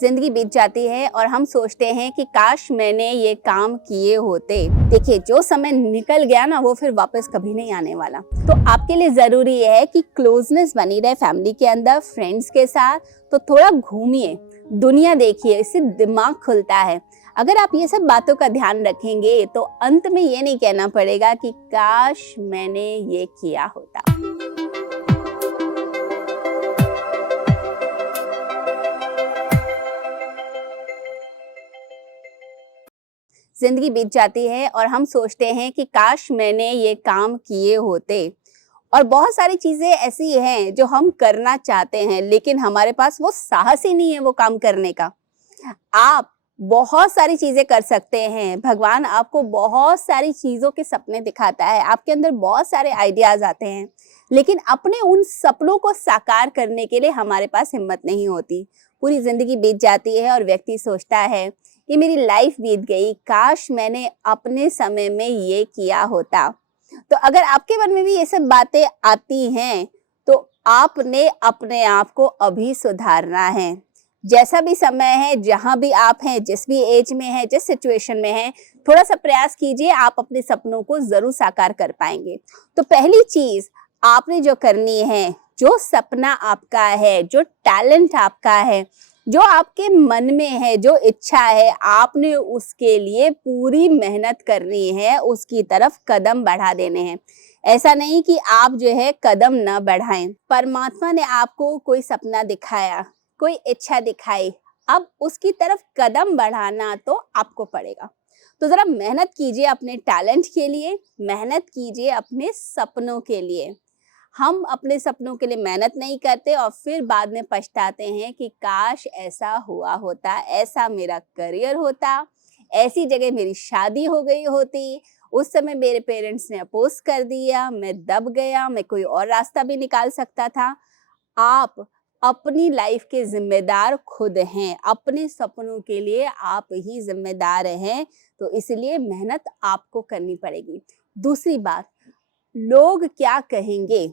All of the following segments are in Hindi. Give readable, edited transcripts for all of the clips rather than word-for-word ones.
जिंदगी बीत जाती है और हम सोचते हैं कि काश मैंने ये काम किए होते। देखिए, जो समय निकल गया ना वो फिर वापस कभी नहीं आने वाला। तो आपके लिए जरूरी है कि क्लोजनेस बनी रहे फैमिली के अंदर, फ्रेंड्स के साथ। तो थोड़ा घूमिए, दुनिया देखिए, इससे दिमाग खुलता है। अगर आप ये सब बातों का ध्यान रखेंगे तो अंत में ये नहीं कहना पड़ेगा कि काश मैंने ये किया होता। जिंदगी बीत जाती है और हम सोचते हैं कि काश मैंने ये काम किए होते। और बहुत सारी चीजें ऐसी हैं जो हम करना चाहते हैं लेकिन हमारे पास वो साहस ही नहीं है वो काम करने का। आप बहुत सारी चीजें कर सकते हैं। भगवान आपको बहुत सारी चीजों के सपने दिखाता है, आपके अंदर बहुत सारे आइडियाज आते हैं, लेकिन अपने उन सपनों को साकार करने के लिए हमारे पास हिम्मत नहीं होती। पूरी जिंदगी बीत जाती है और व्यक्ति सोचता है कि मेरी लाइफ बीत गई, काश मैंने अपने समय में ये किया होता। तो अगर आपके मन में भी ये सब बातें आती हैं तो आपने अपने आप को अभी सुधारना है। जैसा भी समय है, जहां भी आप हैं, जिस भी एज में है, जिस सिचुएशन में है, थोड़ा सा प्रयास कीजिए, आप अपने सपनों को जरूर साकार कर पाएंगे। तो पहली चीज आपने जो करनी है, जो सपना आपका है, जो टैलेंट आपका है, जो आपके मन में है, जो इच्छा है, आपने उसके लिए पूरी मेहनत करनी है, उसकी तरफ कदम बढ़ा देने हैं। ऐसा नहीं कि आप जो है कदम न बढ़ाएं। परमात्मा ने आपको कोई सपना दिखाया, कोई इच्छा दिखाई, अब उसकी तरफ कदम बढ़ाना तो आपको पड़ेगा। तो जरा मेहनत कीजिए अपने टैलेंट के लिए, मेहनत कीजिए अपने सपनों के लिए। हम अपने सपनों के लिए मेहनत नहीं करते और फिर बाद में पछताते हैं कि काश ऐसा हुआ होता, ऐसा मेरा करियर होता, ऐसी जगह मेरी शादी हो गई होती, उस समय मेरे पेरेंट्स ने अपोज कर दिया, मैं दब गया, मैं कोई और रास्ता भी निकाल सकता था। आप अपनी लाइफ के जिम्मेदार खुद हैं, अपने सपनों के लिए आप ही जिम्मेदार हैं, तो इसलिए मेहनत आपको करनी पड़ेगी। दूसरी बात, लोग क्या कहेंगे,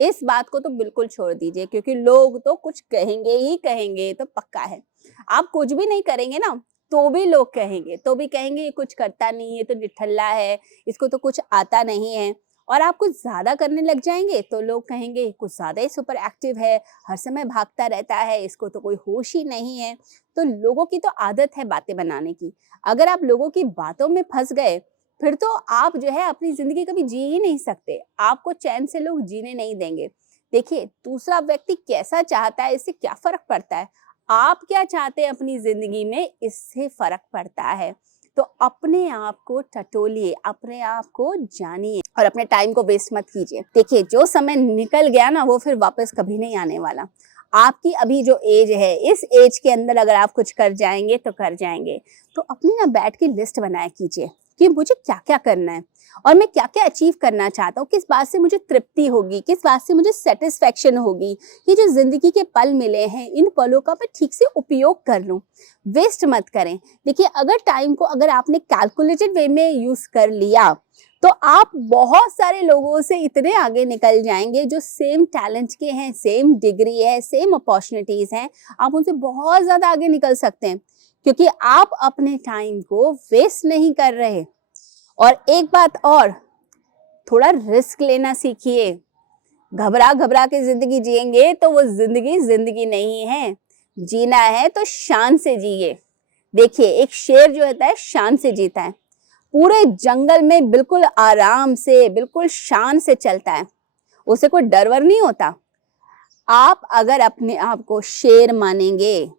इस बात को तो बिल्कुल छोड़ दीजिए, क्योंकि लोग तो कुछ कहेंगे ही कहेंगे, ये तो पक्का है। आप कुछ भी नहीं करेंगे ना तो भी लोग कहेंगे, तो भी कहेंगे ये कुछ करता नहीं है, तो निठल्ला है, इसको तो कुछ आता नहीं है। और आप कुछ ज्यादा करने लग जाएंगे तो लोग कहेंगे कुछ ज्यादा ही सुपर एक्टिव है, हर समय भागता रहता है, इसको तो कोई होश ही नहीं है। तो लोगों की तो आदत है बातें बनाने की। अगर आप लोगों की बातों में फंस गए फिर तो आप जो है अपनी जिंदगी कभी जी ही नहीं सकते, आपको चैन से लोग जीने नहीं देंगे। देखिए, दूसरा व्यक्ति कैसा चाहता है इससे क्या फर्क पड़ता है, आप क्या चाहते हैं अपनी जिंदगी में इससे फर्क पड़ता है। तो अपने आप को टटोलिए, अपने आप को जानिए और अपने टाइम को वेस्ट मत कीजिए। देखिए, जो समय निकल गया ना वो फिर वापस कभी नहीं आने वाला। आपकी अभी जो एज है, इस एज के अंदर अगर आप कुछ कर जाएंगे तो कर जाएंगे। तो अपनी ना बैठ के लिस्ट बनाया कीजिए कि मुझे क्या क्या करना है और मैं क्या क्या अचीव करना चाहता हूँ, किस बात से मुझे तृप्ति होगी, किस बात से मुझे सेटिस्फेक्शन होगी। ये जो जिंदगी के पल मिले हैं, इन पलों का मैं ठीक से उपयोग कर लूँ, वेस्ट मत करें। देखिए, अगर टाइम को अगर आपने कैलकुलेटेड वे में यूज कर लिया तो आप बहुत सारे लोगों से इतने आगे निकल जाएंगे जो सेम टैलेंट के हैं, सेम डिग्री है, सेम अपॉर्चुनिटीज हैं, आप उनसे बहुत ज्यादा आगे निकल सकते हैं, क्योंकि आप अपने टाइम को वेस्ट नहीं कर रहे। और एक बात और, थोड़ा रिस्क लेना सीखिए। घबरा घबरा के जिंदगी जिएंगे तो वो जिंदगी जिंदगी नहीं है। जीना है तो शान से जिए। देखिए, एक शेर जो होता है शान से जीता है, पूरे जंगल में बिल्कुल आराम से, बिल्कुल शान से चलता है, उसे कोई डर वर नहीं होता। आप अगर अपने आप को शेर मानेंगे,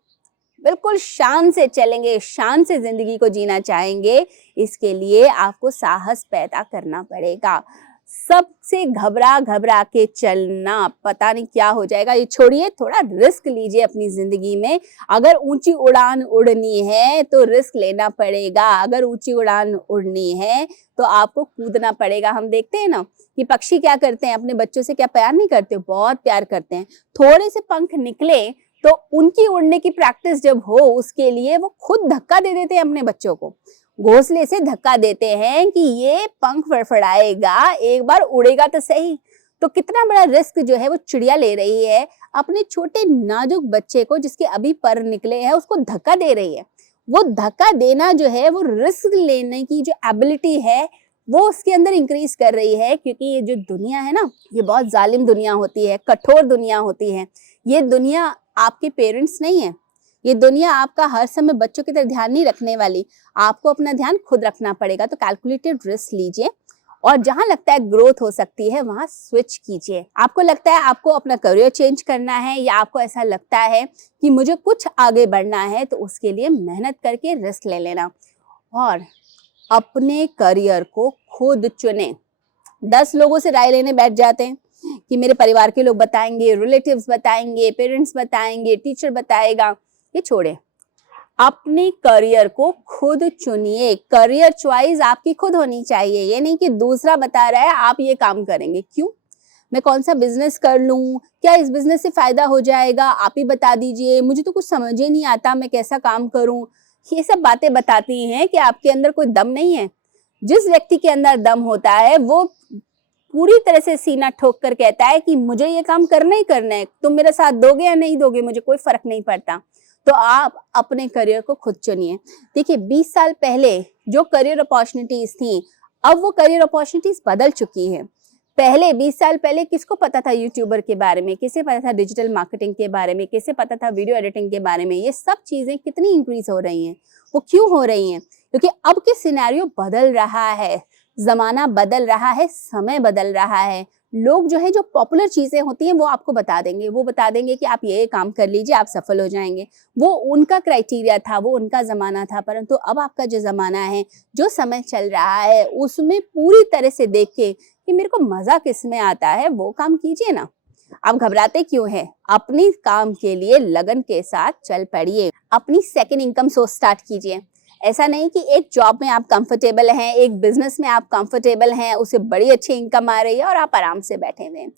बिल्कुल शान से चलेंगे, शान से जिंदगी को जीना चाहेंगे, इसके लिए आपको साहस पैदा करना पड़ेगा। सबसे घबरा घबरा के चलना पता नहीं क्या हो जाएगा, ये छोड़िए, थोड़ा रिस्क लीजिए अपनी जिंदगी में। अगर ऊंची उड़ान उड़नी है तो रिस्क लेना पड़ेगा, अगर ऊंची उड़ान उड़नी है तो आपको कूदना पड़ेगा। हम देखते हैं ना कि पक्षी क्या करते हैं, अपने बच्चों से क्या प्यार नहीं करते, बहुत प्यार करते हैं। थोड़े से पंख निकले तो उनकी उड़ने की प्रैक्टिस जब हो, उसके लिए वो खुद धक्का दे देते हैं अपने बच्चों को, घोंसले से धक्का देते हैं कि ये पंख फड़फड़ाएगा, एक बार उड़ेगा तो सही। तो कितना बड़ा रिस्क जो है वो चिड़िया ले रही है अपने छोटे नाजुक बच्चे को, जिसके अभी पर निकले हैं, उसको धक्का दे रही है। वो धक्का देना जो है, वो रिस्क लेने की जो एबिलिटी है वो उसके अंदर इंक्रीज कर रही है, क्योंकि ये जो दुनिया है ना, ये बहुत जालिम दुनिया होती है, कठोर दुनिया होती है। ये दुनिया आपके पेरेंट्स नहीं है, ये दुनिया आपका हर समय बच्चों की तरह ध्यान नहीं रखने वाली, आपको अपना ध्यान खुद रखना पड़ेगा। तो कैलकुलेटेड रिस्क लीजिए और जहां लगता है ग्रोथ हो सकती है वहां स्विच कीजिए। आपको लगता है आपको अपना करियर चेंज करना है, या आपको ऐसा लगता है कि मुझे कुछ आगे बढ़ना है, तो उसके लिए मेहनत करके रिस्क ले लेना और अपने करियर को खुद चुने। 10 लोगों से राय लेने बैठ जाते हैं कि मेरे परिवार के लोग बताएंगे, रिलेटिव्स बताएंगे, पेरेंट्स बताएंगे, टीचर बताएगा, ये छोड़े। अपने करियर को खुद चुनिए। करियर चॉइस आपकी खुद होनी चाहिए। ये नहीं कि दूसरा बता रहा है आप ये काम करेंगे। क्यों? मैं कौन सा बिजनेस कर लूं, क्या इस बिजनेस से फायदा हो जाएगा, आप ही बता दीजिए, मुझे तो कुछ समझ ही नहीं आता, मैं कैसा काम करूं। ये सब बातें बताती हैं कि आपके अंदर कोई दम नहीं है। जिस व्यक्ति के अंदर दम होता है वो पूरी तरह से सीना ठोक कर कहता है कि मुझे ये काम करना ही करना है, तुम मेरा साथ दोगे या नहीं दोगे, मुझे कोई फर्क नहीं पड़ता। तो आप अपने करियर को खुद चुनिए। देखिए 20 साल पहले जो करियर अपॉर्चुनिटीज थी, अब वो करियर अपॉर्चुनिटीज बदल चुकी है। पहले 20 साल पहले किसको पता था यूट्यूबर के बारे में, किसे पता था डिजिटल मार्केटिंग के बारे में, किसे पता था वीडियो एडिटिंग के बारे में। ये सब चीजें कितनी इंक्रीज हो रही हैं, वो क्यों हो रही हैं? क्योंकि अब के सिनेरियो बदल रहा है, जमाना बदल रहा है, समय बदल रहा है। लोग जो है, जो पॉपुलर चीजें होती हैं वो आपको बता देंगे, वो बता देंगे कि आप ये काम कर लीजिए, आप सफल हो जाएंगे। वो उनका क्राइटेरिया था, वो उनका जमाना था। परंतु अब आपका जो जमाना है, जो समय चल रहा है, उसमें पूरी तरह से देख के कि मेरे को मजा किस में आता है, वो काम कीजिए ना। आप घबराते क्यों हैं? अपनी काम के लिए लगन के साथ चल पड़िए। अपनी सेकंड इनकम सोर्स स्टार्ट कीजिए। ऐसा नहीं कि एक जॉब में आप कंफर्टेबल हैं, एक बिजनेस में आप कंफर्टेबल हैं, उसे बड़ी अच्छी इनकम आ रही है और आप आराम से बैठे हुए हैं।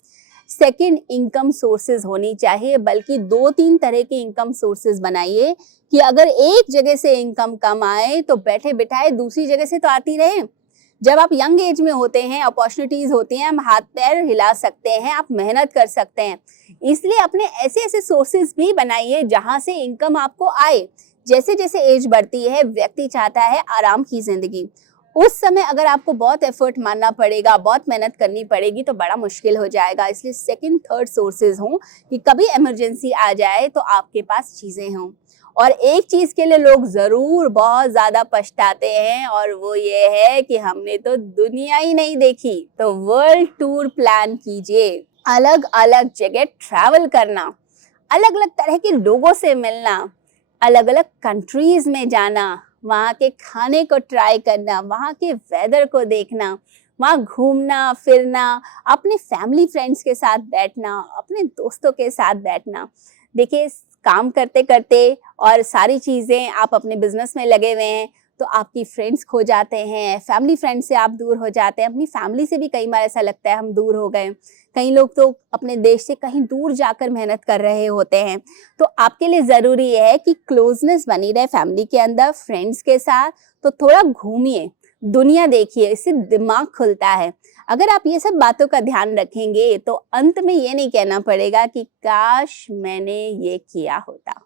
सेकंड इनकम सोर्सेज होनी चाहिए, बल्कि 2-3 तरह की इनकम सोर्सेज बनाइए कि अगर एक जगह से इनकम कम आए तो बैठे बिठाए दूसरी जगह से तो आती रहे। जब आप यंग एज में होते हैं, अपॉर्चुनिटीज होती हैं, हम हाथ पैर हिला सकते हैं, आप मेहनत कर सकते हैं। इसलिए अपने ऐसे ऐसे सोर्सेज भी बनाइए जहां से इनकम आपको आए। जैसे जैसे एज बढ़ती है, व्यक्ति चाहता है आराम की जिंदगी। उस समय अगर आपको बहुत एफर्ट मारना पड़ेगा, बहुत मेहनत करनी पड़ेगी, तो बड़ा मुश्किल हो जाएगा। इसलिए सेकंड थर्ड सोर्सेज हों कि कभी इमरजेंसी आ जाए तो आपके पास चीजें हों। और एक चीज के लिए लोग जरूर बहुत ज्यादा पछताते हैं, और वो ये है कि हमने तो दुनिया ही नहीं देखी। तो वर्ल्ड टूर प्लान कीजिए, अलग अलग जगह ट्रैवल करना, अलग अलग तरह के लोगों से मिलना, अलग अलग कंट्रीज में जाना, वहाँ के खाने को ट्राई करना, वहाँ के वेदर को देखना, वहाँ घूमना फिरना, अपने फैमिली फ्रेंड्स के साथ बैठना, अपने दोस्तों के साथ बैठना। देखिए काम करते करते और सारी चीज़ें आप अपने बिजनेस में लगे हुए हैं तो आपकी फ्रेंड्स खो जाते हैं, फैमिली फ्रेंड्स से आप दूर हो जाते हैं, अपनी फैमिली से भी कई बार ऐसा लगता है हम दूर हो गए। कई लोग तो अपने देश से कहीं दूर जाकर मेहनत कर रहे होते हैं। तो आपके लिए ज़रूरी है कि क्लोजनेस बनी रहे फैमिली के अंदर, फ्रेंड्स के साथ। तो थोड़ा घूमिए, दुनिया देखिए, इससे दिमाग खुलता है। अगर आप ये सब बातों का ध्यान रखेंगे तो अंत में ये नहीं कहना पड़ेगा कि काश मैंने ये किया होता।